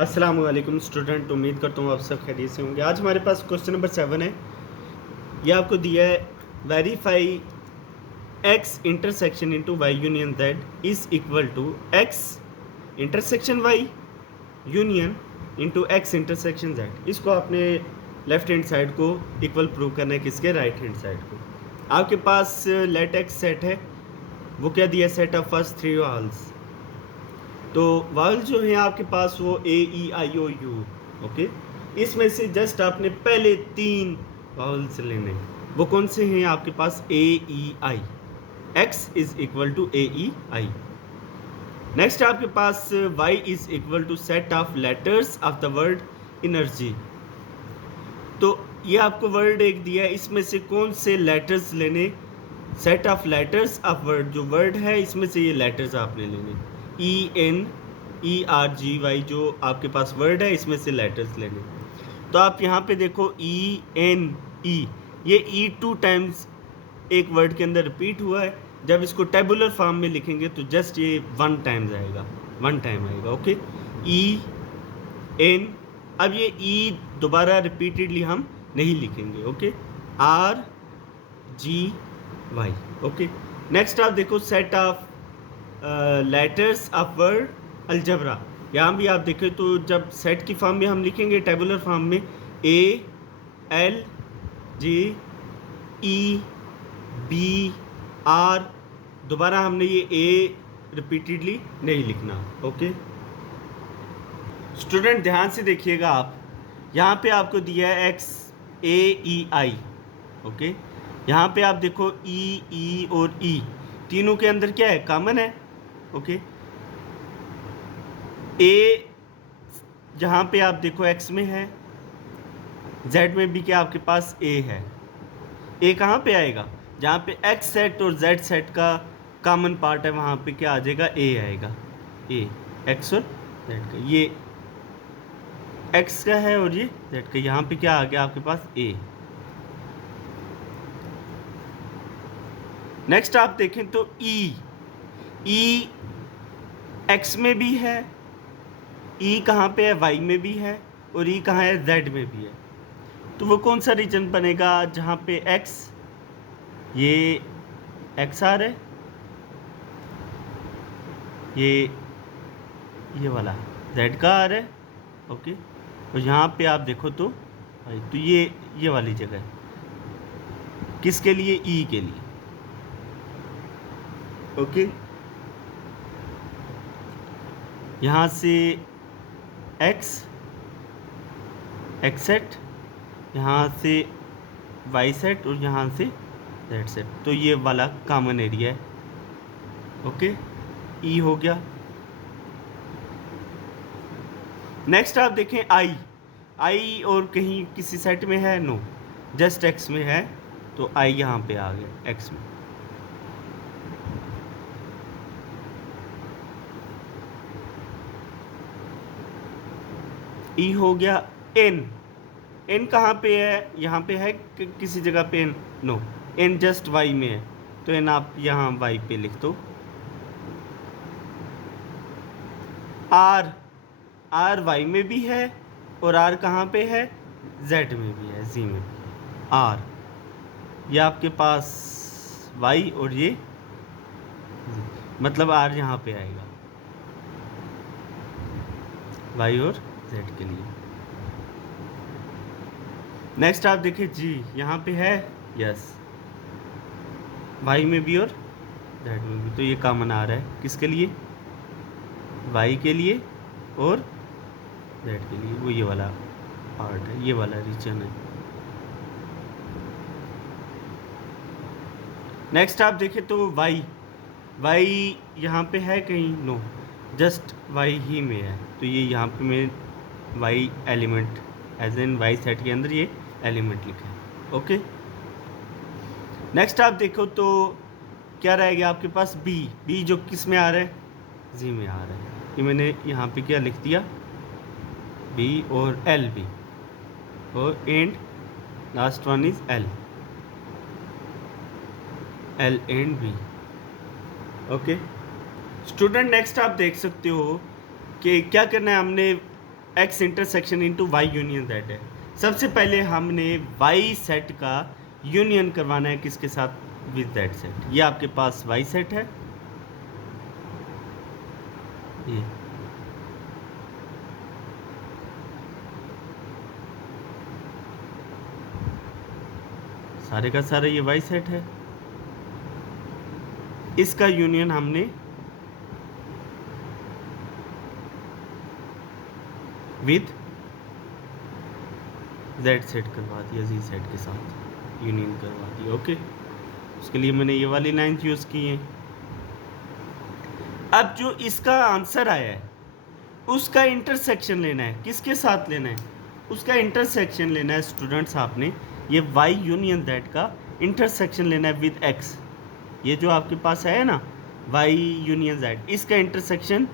अस्सलाम वालेकुम स्टूडेंट, उम्मीद करता हूँ आप सब खैरियत से होंगे। आज हमारे पास क्वेश्चन नंबर 7 है। ये आपको दिया है, verify x intersection into Y union z is equal to x intersection y union into x intersection z। इसको आपने लेफ्ट हैंड साइड को इक्वल प्रूव करना है, किसके? राइट हैंड साइड को। आपके पास लेट x सेट है, वो क्या दिया? Set of first 3 walls. तो वावल जो है आपके पास वो ए E I O you. Okay, इसमें से जस्ट आपने पहले 3 वावल्स लेने, वो कौन से हैं आपके पास? A E I. X is equal to A E I. Next आपके पास Y is equal to set of letters of the word energy. तो ये आपको वर्ड एक दिया है, इसमें से कौन से लेटर्स लेने? Set of letters of word, जो वर्ड है इसमें से ये लेटर्स आपने लेने। E N E R G Y जो आपके पास वर्ड है, इसमें से लेटर्स लेने। तो आप यहाँ पे देखो ई एन ई, ये ई 2 टाइम्स एक वर्ड के अंदर रिपीट हुआ है। जब इसको टेबुलर फॉर्म में लिखेंगे तो जस्ट ये 1 टाइम्स आएगा, 1 टाइम आएगा। Okay, E N. अब ये ई दोबारा रिपीटेडली हम नहीं लिखेंगे। Okay, R G Y. Okay, next आप देखो set of letters of word algebra. यहाँ भी आप देखें तो जब सेट की फॉर्म में हम लिखेंगे, टेबुलर फॉर्म में, A L J E B R, दोबारा हमने ये ए रिपीटेडली नहीं लिखना। ओके स्टूडेंट, ध्यान से देखिएगा आप, यहाँ पे आपको दिया है एक्स ए ई आई। ओके, यहाँ पे आप देखो ई और ई, तीनों के अंदर क्या है? कॉमन है। ओके, ए जहाँ पे आप देखो एक्स में है, जेड में भी क्या आपके पास ए है। ए कहाँ पे आएगा? जहाँ पे एक्स सेट और जेड सेट का कॉमन पार्ट है, वहाँ पे क्या आ जाएगा? ए आएगा। ए एक्स और जेड का, ये एक्स का है और ये जेड का, यहाँ पे क्या आ गया आपके पास? ए। नेक्स्ट आप देखें तो ई एक्स में भी है, ई कहाँ पे है? वाई में भी है, और ई कहाँ है? जेड में भी है। तो वो कौन सा रीजन बनेगा जहाँ पे एक्स, ये एक्स आ रहा है, ये वाला जेड का आ रहा है। ओके, और यहाँ पे आप देखो तो भाई, तो ये वाली जगह है, किसके लिए? ई के लिए। ओके, यहाँ से एक्स सेट, यहाँ से वाई सेट, और यहाँ से जेड सेट। तो ये वाला कॉमन एरिया है। ओके, ई हो गया। नेक्स्ट आप देखें आई और कहीं किसी सेट में है? नो, जस्ट एक्स में है, तो आई यहाँ पे आ गया एक्स में। ई हो गया। एन कहाँ पे है? यहाँ पे है किसी जगह पे? N no, N just Y में है, तो एन आप यहाँ वाई पे लिख दो। आर वाई में भी है, और आर कहाँ पे है? जेड में भी है, जी में भी है। आर ये आपके पास वाई, और ये मतलब आर यहाँ पे आएगा, वाई और जेड के लिए। नेक्स्ट आप देखिए जी, यहाँ पे है, यस, वाई में भी और जेड में भी, तो ये कॉमन आ रहा है किसके लिए? वाई के लिए और जेड के लिए। वो ये वाला पार्ट है, ये वाला रीजन है। नेक्स्ट आप देखें तो वाई यहाँ पे है कहीं? नो, जस्ट वाई ही में है, तो ये यहाँ पे मैं Y element as N Y set के अंदर ये एलिमेंट लिखा है। ओके, नेक्स्ट आप देखो तो क्या रहेगा आपके पास? बी जो किस में आ रहा है? जी में आ रहा है। ये मैंने यहाँ पे क्या लिख दिया? बी और एल भी, और and last one is L and B. Okay student, next आप देख सकते हो कि क्या करना है हमने। X intersection into Y union Z है। सबसे पहले हमने वाई सेट का यूनियन करवाना है किसके साथ, विद जेड सेट। ये आपके पास वाई सेट है, ये सारे का सारा ये वाई सेट है, इसका यूनियन हमने विद जेड सेट करवा दिया, जी सेट के साथ यूनियन करवा दिया। ओके, उसके लिए मैंने ये वाली लाइन यूज़ की है। अब जो इसका आंसर आया है उसका इंटरसेक्शन लेना है, किसके साथ लेना है, उसका इंटरसेक्शन लेना है स्टूडेंट्स। आपने ये वाई यूनियन जेड का इंटरसेक्शन लेना है विद एक्स। ये जो आपके पास है ना वाई यूनियन जेड, इसका इंटरसेक्शन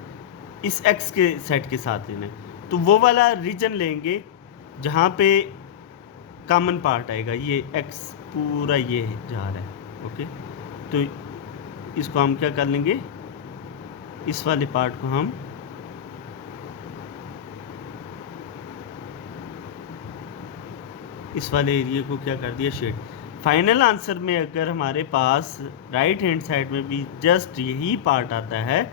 इस एक्स के सेट के साथ लेना है। तो वो वाला रीजन लेंगे जहाँ पे कॉमन पार्ट आएगा, ये एक्स पूरा ये जा रहा है। ओके, तो इसको हम क्या कर लेंगे, इस वाले पार्ट को हम इस वाले एरिया को क्या कर दिया, शेड। फाइनल आंसर में अगर हमारे पास राइट हैंड साइड में भी जस्ट यही पार्ट आता है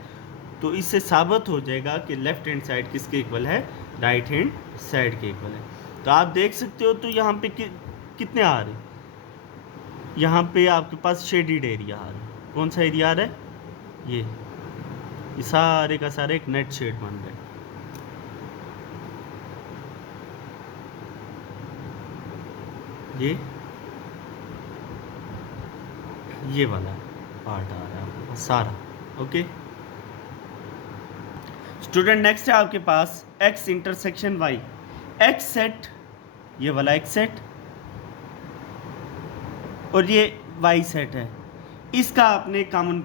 तो इससे साबित हो जाएगा कि लेफ्ट हैंड साइड किसके इक्वल है, राइट हैंड साइड के इक्वल है। तो आप देख सकते हो, तो यहाँ पे कितने आ रहे, यहाँ पे आपके पास शेडिड एरिया आ रहा है। कौन सा एरिया आ रहा है, ये सारे का सारे एक नेट शेड बन रहा है। ये वाला पार्ट आ रहा है आपके पास सारा। ओके स्टूडेंट, नेक्स्ट है आपके पास x intersection y। x set, ये वाला x सेट और ये y सेट है। इसका आपने कॉमन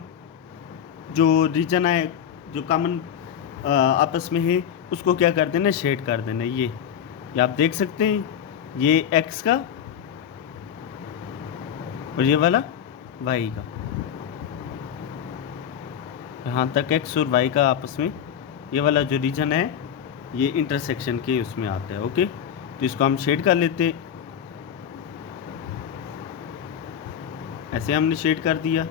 जो रीजन है, जो कॉमन आपस में है, उसको क्या कर देना, शेड कर देना। ये आप देख सकते हैं, ये x का और ये वाला y का, यहाँ तक x और y का आपस में ये वाला जो रीजन है ये इंटरसेक्शन के उसमें आता है। ओके, तो इसको हम शेड कर लेते, ऐसे हमने शेड कर दिया।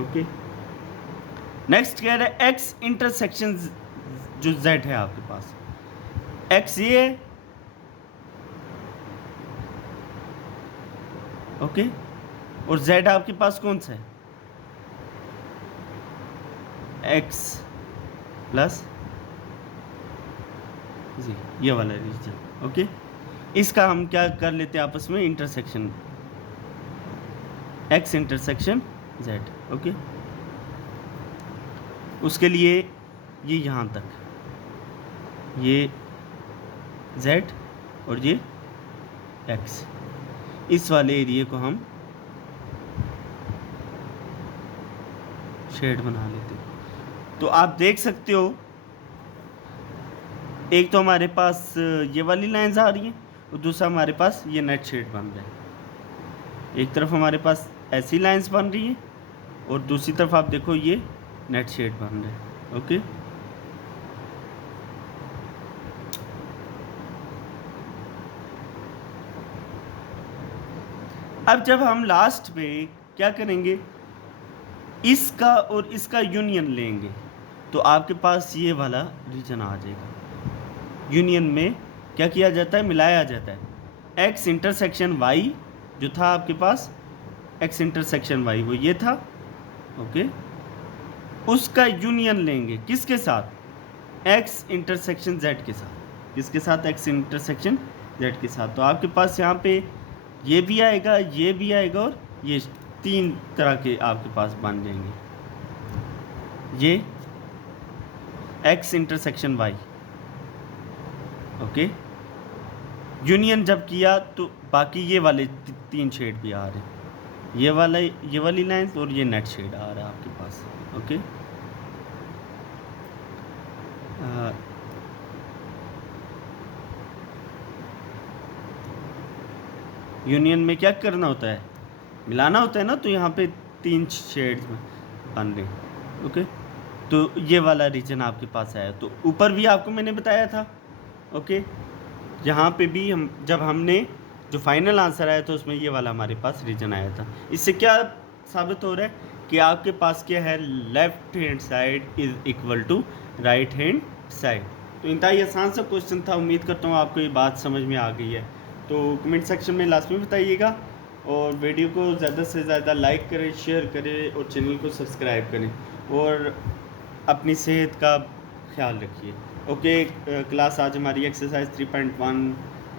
ओके, नेक्स्ट कह रहा है x इंटरसेक्शन जो z है आपके पास, x ये है, ओके, और z आपके पास कौन सा है, x प्लस जी, ये वाला रीजन। ओके, इसका हम क्या कर लेते हैं आपस में, intersection, x intersection z। Okay, उसके लिए ये यहाँ तक, ये z और ये x, इस वाले एरिया को हम शेड बना लेते हैं। तो आप देख सकते हो, एक तो हमारे पास ये वाली लाइंस आ रही हैं और दूसरा हमारे पास ये नेट शेड बन रहा है। एक तरफ हमारे पास ऐसी लाइंस बन रही है और दूसरी तरफ आप देखो ये नेट शेड बन रहा है। ओके, अब जब हम लास्ट में क्या करेंगे, इसका और इसका यूनियन लेंगे तो आपके पास ये वाला रीजन आ जाएगा। यूनियन में क्या किया जाता है, मिलाया जाता है। x इंटरसेक्शन y जो था आपके पास, x इंटरसेक्शन y वो ये था। ओके, उसका यूनियन लेंगे किसके साथ, x इंटरसेक्शन z के साथ। किसके साथ, x इंटरसेक्शन z के साथ। तो आपके पास यहाँ पे ये भी आएगा, ये भी आएगा और ये तीन तरह के आपके पास बन जाएंगे। ये x intersection y। Okay, union जब किया तो बाकी ये वाले तीन शेड भी आ रहे हैं, ये वाला, ये वाली लाइंस और ये नेट शेड आ रहा है आपके पास। ओके, यूनियन में क्या करना होता है, मिलाना होता है ना, तो यहाँ पे तीन शेड्स बन रहे हैं। ओके, तो ये वाला रीजन आपके पास आया। तो ऊपर भी आपको मैंने बताया था, ओके, यहाँ पे भी हम जब हमने जो फाइनल आंसर आया था उसमें ये वाला हमारे पास रीजन आया था। इससे क्या साबित हो रहा है कि आपके पास क्या है, left hand side is equal to right hand side. तो इंतहाई आसान सा क्वेश्चन था, उम्मीद करता हूँ आपको ये बात समझ में आ गई है। तो कमेंट सेक्शन में लास्ट में बताइएगा, और वीडियो को ज़्यादा से ज़्यादा लाइक करें, शेयर करें और चैनल को सब्सक्राइब करें, और अपनी सेहत का ख्याल रखिए। ओके, क्लास आज हमारी एक्सरसाइज 3.1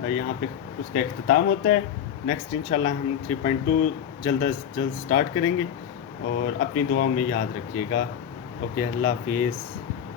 यहाँ पे उसका अख्ताम होता है। नेक्स्ट इंशाल्लाह हम 3.2 जल्द अज जल्द स्टार्ट करेंगे, और अपनी दुआओं में याद रखिएगा। ओके, अल्लाह हाफिज़।